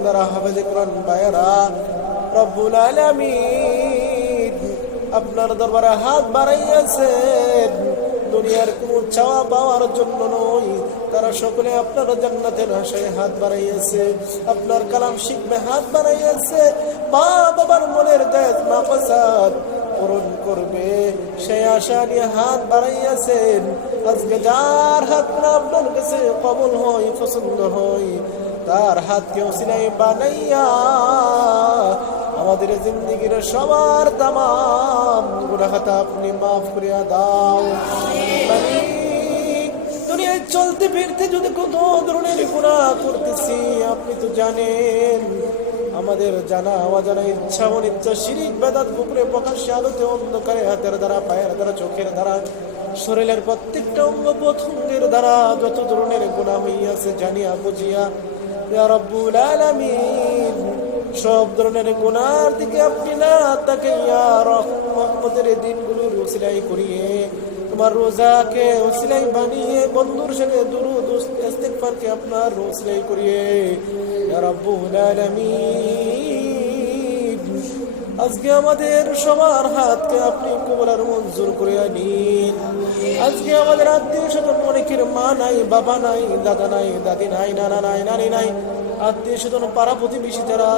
বান্দারা, হাফেজে কোরআন ভাইয়েরা, রব্বুল আলামিন আপনার দরবারে হাত বাড়াইয়াছেন দুনিয়ার কোনো চাওয়া পাওয়ার জন্য নয়, তারা সকলে আপনার জান্নাতের আশায় হাত বাড়াইয়াছে, আপনার কালাম শিখবে হাত বাড়াইয়াছে, মা বাবার মনের দায় মাকসাদ পূরণ করবে সেই আশা নিয়ে হাত বাড়াইয়াছেন। আজকে যার হাত আপনার কাছে কবুল হয়, পছন্দ হয়, তার হাতকে ওসিলাই বানাইয়া আমাদের জিন্দেগির সবার তামাম গুনাহ আপনি মাফ করিয়া দাও। দুনিয়ায় চলতে ফিরতে যদি কত ধরনের গুনাহ করতেছি আপনি তো জানেন। আমাদের জানা অজানা, ইচ্ছা অনিচ্ছা, শিরিক বেদাত, কুফরে, প্রকাশ্যে আলোতে, অন্ধকারে, হাতের দ্বারা, পায়ের দ্বারা, চোখের দ্বারা, শরীরের প্রত্যেকটা অঙ্গ প্রত্যঙ্গের দ্বারা যত ধরনের গুনাহ হইয়াছে জানিয়া বুঝিয়া, ইয়া রব্বুল আলামিন সব ধরনের গুনার দিকে আপনি না তাকাইয়া রহমতের দিনগুলোর ওসিলাই করিয়ে, তোমার রোজাকে ওসিলাই বানিয়ে, বন্ধুর সাথে দুরূদ ইস্তিগফারকে আপনার ওসিলাই করিয়ে, ইয়া রব্বুল আলামিন আজকে আমাদের সবার হাতকে আপনি কবুল আর মঞ্জুর করে নিন। আজকে আমাদের আত্মীয় স্বজন অনেকের মা নাই, বাবা নাই, দাদা নাই, দাদি নাই, নানা নাই, নানি নাই, আত্মীয় স্বজন, পাড়া প্রতিবেশী যারা